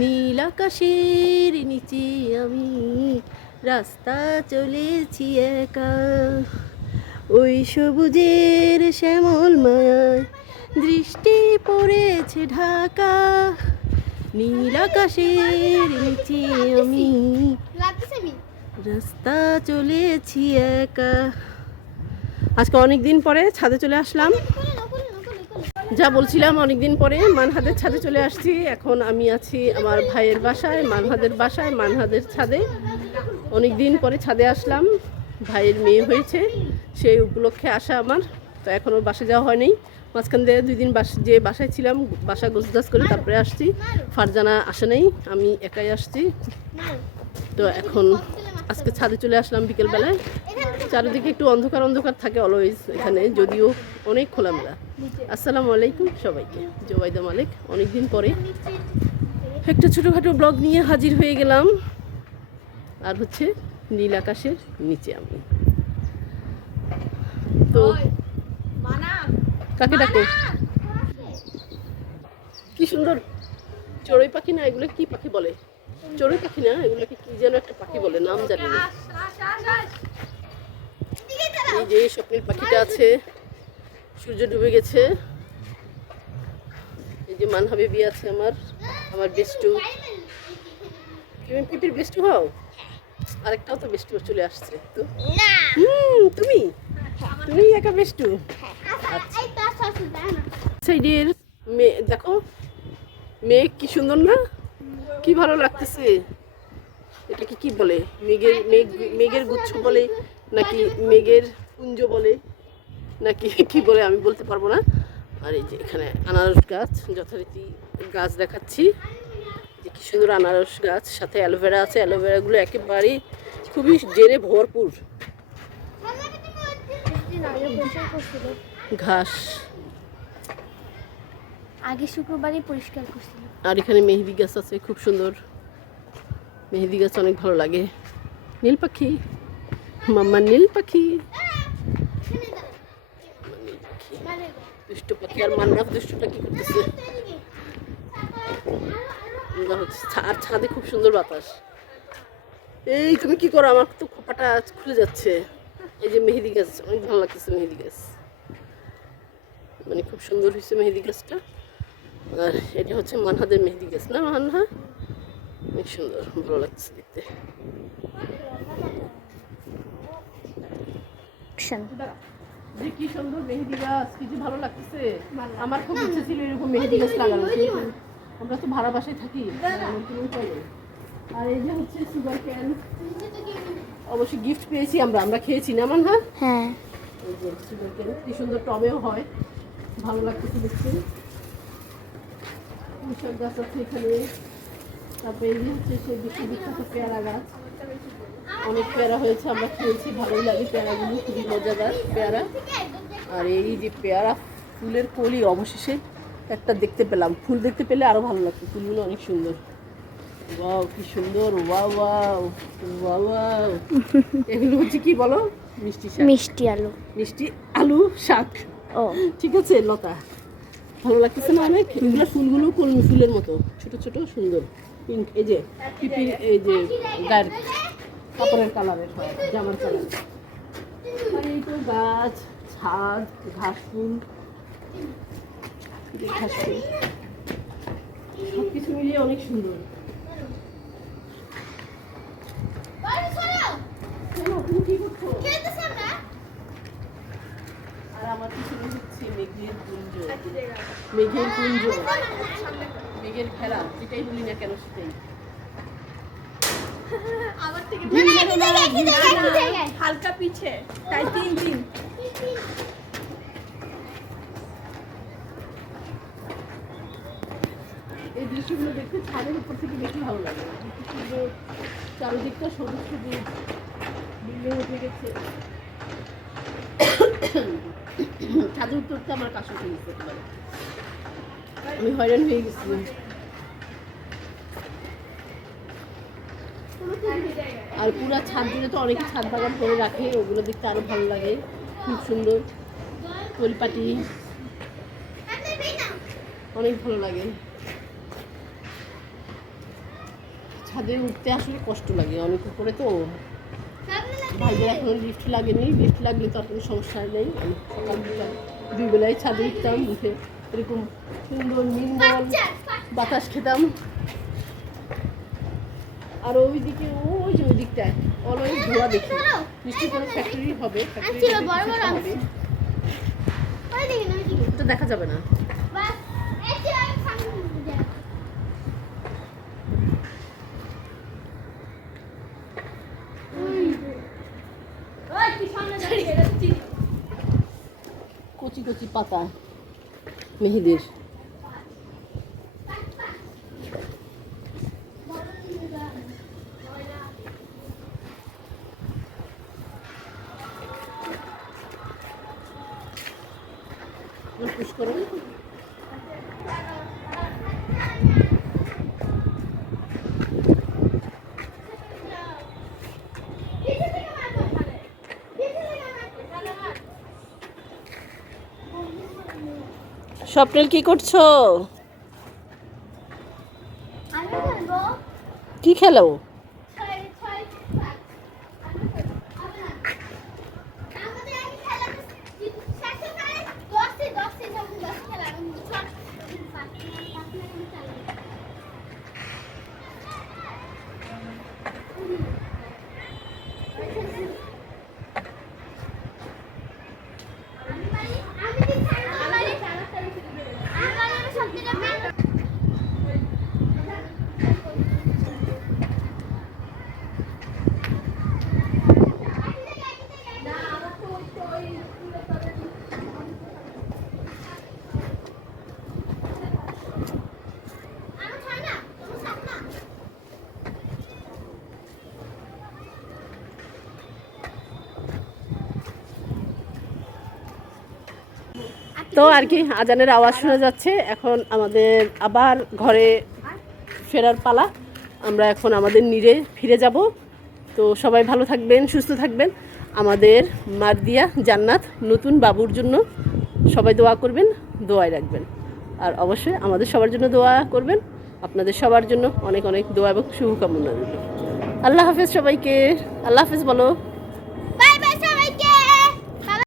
নীল আকাশের নিচে আমি রাস্তা চলেছি একা, ওই সবুজের শ্যামল মায়ায় দৃষ্টি পড়েছে ঢাকা। নীল আকাশের নিচে আমি রাস্তা চলেছি একা। আজকে অনেক দিন পরে ছাদে চলে আসলাম, যা বলছিলাম অনেক দিন পরে মানহাদের ছাদে চলে আসছি। এখন আমি আছি আমার ভাইয়ের বাসায়, মানহাদের ছাদে। অনেক দিন পরে ছাদে আসলাম, ভাইয়ের মেয়ে হয়েছে সেই উপলক্ষে আসা আমার। তো এখনও বাসা যাওয়া হয়নি, মাঝখান দিয়ে 2 দিন যে বাসায় ছিলাম বাসা গোছগাছ করে তারপরে আসছি। ফারজানা আসে নেই, আমি একাই আসছি। তো এখন আজকে ছাদে চলে আসলাম বিকেলবেলায়। চারিদিকে একটু অন্ধকার অন্ধকার থাকে অলওয়েজ এখানে, যদিও অনেক খোলামেলা। আসসালামু আলাইকুম সবাইকে, জোবাইদা মালিক। অনেক দিন পরে একটা ছোটোখাটো ব্লগ নিয়ে হাজির হয়ে গেলাম। আর হচ্ছে নীল আকাশের নিচে আমি। তো কাকে ডাকো? কি সুন্দর চড়ুই পাখি না, এগুলো কি পাখি বলে? চড়ুই পাখি না, এগুলোকে কি যেন একটা পাখি বলে, নাম জানি না। এই যে স্বপ্নের পাখিটা আছে, সূর্য ডুবে গেছে। এই যে মানহা বেবি আছে আমার বেস্টু। তুমি পিপির বেস্টু হও? আরেকটাও তো বেস্টু চলে আসছে তো। তুমি একা বেস্টু? সাইডের মেয়ে দেখো, মেঘ কি সুন্দর না, কি ভালো লাগতেছে। এটাকে কি বলে? মেঘের গুচ্ছ বলে নাকি মেঘের পুঞ্জ বলে নাকি কি বলে আমি বলতে পারবো না। আর এই যে এখানে আনারস গাছ, যথারীতি গাছ দেখাচ্ছি যে কি সুন্দর আনারস গাছ, সাথে অ্যালোভেরা আছে। অ্যালোভেরাগুলো একেবারেই খুবই জেরে ভরপুর। ঘাস আগে শুক্রবারই পরিষ্কার করছিল। আর এখানে মেহেদি গাছ আছে, খুব সুন্দর মেহেদি গাছ, অনেক ভালো লাগে। নীল পাখি, মাম্মা নীল পাখি, দুষ্ট পাখি। আর মান্নাফ দুষ্টটা কি করতেছে? আর ছাদে খুব সুন্দর বাতাস। এই তুমি কি করো? আমার তো খোপাটা খুলে যাচ্ছে। এই যে মেহেদি গাছ, অনেক ভালো লাগতেছে মেহেদি গাছ, মানে খুব সুন্দর হয়েছে মেহেদি গাছটা। আর এটা হচ্ছে মানহাদের মেহেদি গাছ না মানহা? অনেক সুন্দর, ভালো লাগছে দেখতে। যে কি সুন্দর মেহেদি গাছ, কি যে ভালো লাগতেছে। আমার খুব ইচ্ছে ছিল এরকম মেহেদি গাছ লাগানো, আমরা তো ভাড়া বাসায় থাকি। আর এই যে হচ্ছে সুগার ক্যান, অবশ্যই গিফট পেয়েছি আমরা খেয়েছি না মানহা? হ্যাঁ, এই যে সুগার ক্যান কি সুন্দর টবেও হয়, ভালো লাগতেছে দেখতে। পুঁইশাক গাছ আছে এখানে। তারপরে এই যে হচ্ছে সেই বিখ্যাত পেয়ারা গাছ, অনেক পেয়ারা হয়েছে, আমরা খেয়েছি, ভালোই লাগে পেয়ারাগুলো, খুবই মজাদার পেয়ারা। আর এই যে পেয়ারা ফুলের কলি অবশেষে একটা দেখতে পেলাম, ফুল দেখতে পেলে আরো ভালো লাগতো, ফুলগুলো অনেক সুন্দর। ওয়াও কি সুন্দর, ওয়াও ওয়াও ওয়াও। এগুলো হচ্ছে কি বলো? মিষ্টি আলু শাক। ও ঠিক আছে লতা, ভালো লাগতেছে না অনেক? এগুলো ফুলগুলো কলমি ফুলের মতো ছোট ছোট সুন্দর পিঙ্ক। এই যে পিপির এই যে গায়ের কাপড়ের কালারের হয়, জামার কালার। আর এই তো গাছ, ছাদ, ঘাস ফুল সব কিছু মিলিয়ে অনেক সুন্দর। তুমি কি করছো? আর আমার পিছনে হচ্ছে মেঘের কুঞ্জ, মেঘের খেলা, যেটাই বলি না কেন সেটাই। হালকা পিছে তাই 3 দিন। এই দৃশ্যগুলো দেখতে ছাদের উপর থেকে বেশি ভালো লাগে, চারিদিকটা সবুজ সবুজ, বিল্ডিং উঠে গেছে। ছাদের উত্তরটা আমার কাছে উঠে গেছে, আমি হয়রান হয়ে গেছিলাম। আর পুরা ছাদ জুড়ে তো অনেকে ছাদ বাগান করে রাখে, ওগুলো দেখতে আরো ভালো লাগে, খুব সুন্দর পরিপাটি, অনেক ভালো লাগে। ছাদে উঠতে আসলে কষ্ট লাগে অনেক উপরে তো। ভাইদের এখনো লিফট লাগেনি, লিফট লাগলে তো আর কোনো সমস্যা নেই। আমি সকাল বিকাল 2 বেলায় ছাদে উঠতাম, উঠে এরকম সুন্দর নির্মল বাতাস খেতাম। আর ওইদিকে ওই যে ওই দিকটায় অলওয়েজ ধোয়া দেখি, নিশ্চয়ই কোনো ফ্যাক্টরি হবে, ওটা দেখা যাবে না। কচি কচি পাতা মেহেদির। পুষ্করণ স্বপ্নেল কি করছো? কি খেলো? তো আর কি আজানের আওয়াজ শোনা যাচ্ছে। এখন আমাদের আবার ঘরে ফেরার পালা। আমরা এখন আমাদের নিরে ফিরে যাব। তো সবাই ভালো থাকবেন, সুস্থ থাকবেন। আমাদের মারদিয়া জান্নাত নতুন বাবুর জন্য সবাই দোয়া করবেন, দোয়ায় রাখবেন। আর অবশ্যই আমাদের সবার জন্য দোয়া করবেন। আপনাদের সবার জন্য অনেক অনেক দোয়া এবং শুভকামনা রইল। আল্লাহ হাফেজ সবাইকে। আল্লাহ হাফেজ বলো।